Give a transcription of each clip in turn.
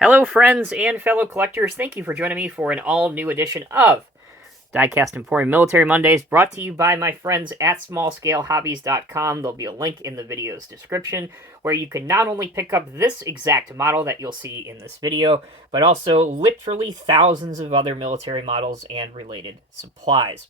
Hello, friends and fellow collectors. Thank you for joining me for an all-new edition of Diecast Emporium Military Mondays, brought to you by my friends at smallscalehobbies.com. There'll be a link in the video's description where you can not only pick up this exact model that you'll see in this video, but also literally thousands of other military models and related supplies.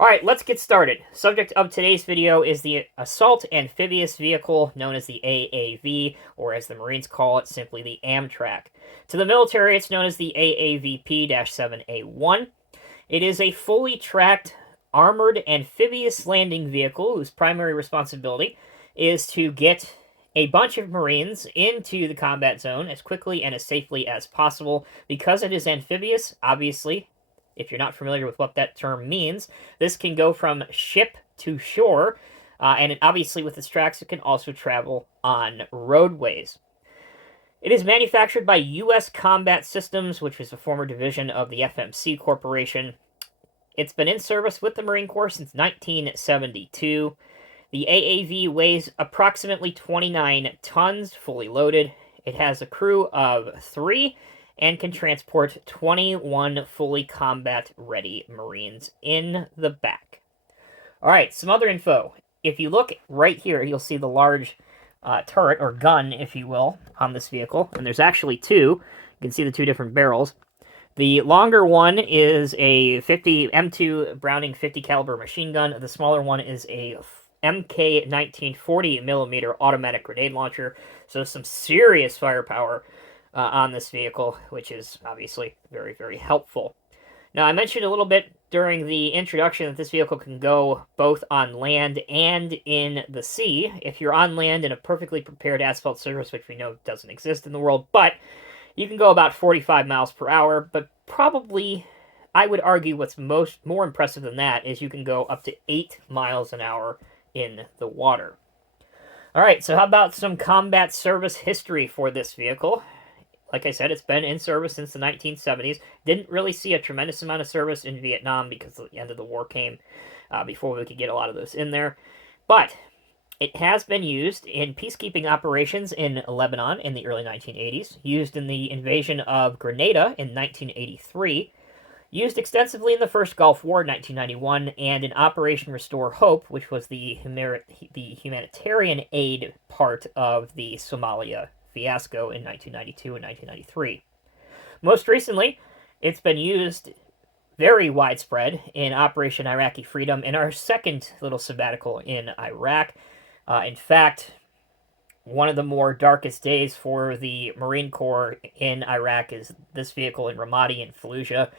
Alright, let's get started. Subject of today's video is the Assault Amphibious Vehicle, known as the AAV, or as the Marines call it, simply the Amtrak. To the military, it's known as the AAVP-7A1. It is a fully tracked, armored amphibious landing vehicle whose primary responsibility is to get a bunch of Marines into the combat zone as quickly and as safely as possible. Because it is amphibious, obviously, if you're not familiar with what that term means, this can go from ship to shore, and obviously with its tracks, it can also travel on roadways. It is manufactured by U.S. Combat Systems, which is a former division of the USMC Corporation. It's been in service with the Marine Corps since 1972. The AAV weighs approximately 29 tons, fully loaded. It has a crew of 3 and can transport 21 fully combat-ready Marines in the back. Alright, some other info. If you look right here, you'll see the large turret, or gun, if you will, on this vehicle. And there's actually two. You can see the two different barrels. The longer one is a M2 Browning 50 caliber machine gun. The smaller one is a MK 1940 millimeter automatic grenade launcher. So some serious firepower on this vehicle, which is obviously very, very helpful. Now, I mentioned a little bit during the introduction that this vehicle can go both on land and in the sea. If you're on land in a perfectly prepared asphalt surface, which we know doesn't exist in the world, but you can go about 45 miles per hour, but probably, I would argue what's more impressive than that is you can go up to 8 miles an hour in the water. Alright, so how about some combat service history for this vehicle? Like I said, it's been in service since the 1970s. Didn't really see a tremendous amount of service in Vietnam because the end of the war came before we could get a lot of those in there. But it has been used in peacekeeping operations in Lebanon in the early 1980s, used in the invasion of Grenada in 1983, used extensively in the First Gulf War in 1991, and in Operation Restore Hope, which was the humanitarian aid part of the Somalia fiasco in 1992 and 1993. Most recently, it's been used very widespread in Operation Iraqi Freedom in our second little sabbatical in Iraq. In fact, one of the more darkest days for the Marine Corps in Iraq is this vehicle in Ramadi and Fallujah.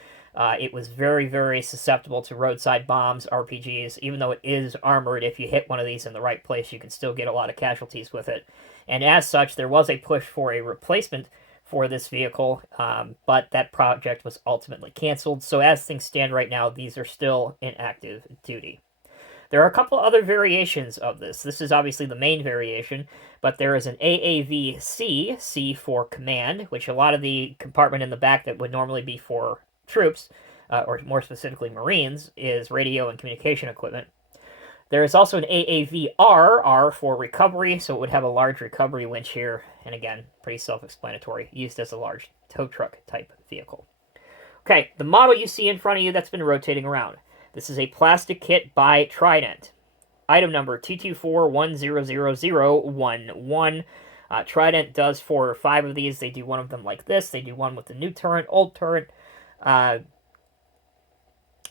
It was very, very susceptible to roadside bombs, RPGs. Even though it is armored, if you hit one of these in the right place, you can still get a lot of casualties with it. And as such, there was a push for a replacement for this vehicle, but that project was ultimately canceled. So as things stand right now, these are still in active duty. There are a couple other variations of this. This is obviously the main variation, but there is an AAVC, C for command, which a lot of the compartment in the back that would normally be for troops, or more specifically Marines, is radio and communication equipment. There is also an AAVR, R for recovery, so it would have a large recovery winch here, and again, pretty self-explanatory, used as a large tow truck type vehicle. Okay, the model you see in front of you that's been rotating around. This is a plastic kit by Trident. Item number 224100011. Trident does 4 or 5 of these. They do one of them like this. They do one with the new turret, old turret.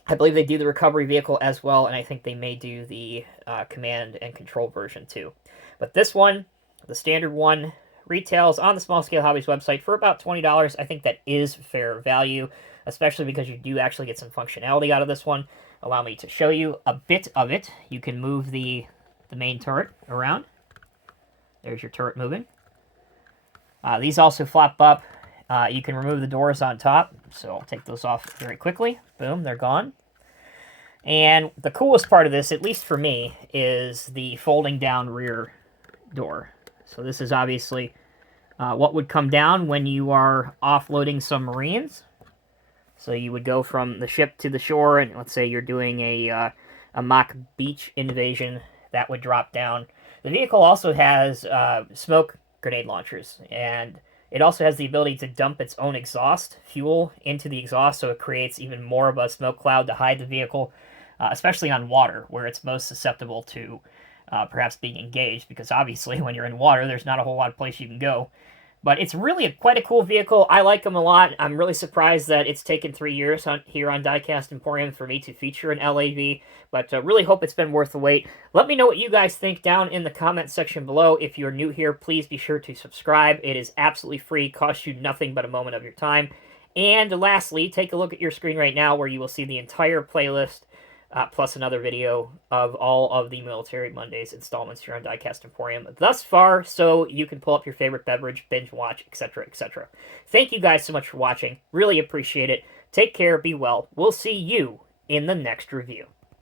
I believe they do the recovery vehicle as well, and I think they may do the command and control version too. But this one, the standard one, retails on the Small Scale Hobbies website for about $20. I think that is fair value, especially because you do actually get some functionality out of this one. Allow me to show you a bit of it. You can move the main turret around. There's your turret moving. These also flop up. You can remove the doors on top, so I'll take those off very quickly. Boom, they're gone. And the coolest part of this, at least for me, is the folding down rear door. So this is obviously what would come down when you are offloading some Marines. So you would go from the ship to the shore, and let's say you're doing a mock beach invasion, that would drop down. The vehicle also has smoke grenade launchers, and It also has the ability to dump its own exhaust fuel into the exhaust, so it creates even more of a smoke cloud to hide the vehicle, especially on water, where it's most susceptible to perhaps being engaged, because obviously when you're in water, there's not a whole lot of place you can go. But it's really quite a cool vehicle. I like them a lot. I'm really surprised that it's taken 3 years here on Diecast Emporium for me to feature an LAV, but really hope it's been worth the wait. Let me know what you guys think down in the comment section below. If you're new here, please be sure to subscribe. It is absolutely free, costs you nothing but a moment of your time. And lastly, take a look at your screen right now where you will see the entire playlist plus another video of all of the Military Mondays installments here on Diecast Emporium thus far, so you can pull up your favorite beverage, binge watch, etc., etc. Thank you guys so much for watching. Really appreciate it. Take care, be well. We'll see you in the next review.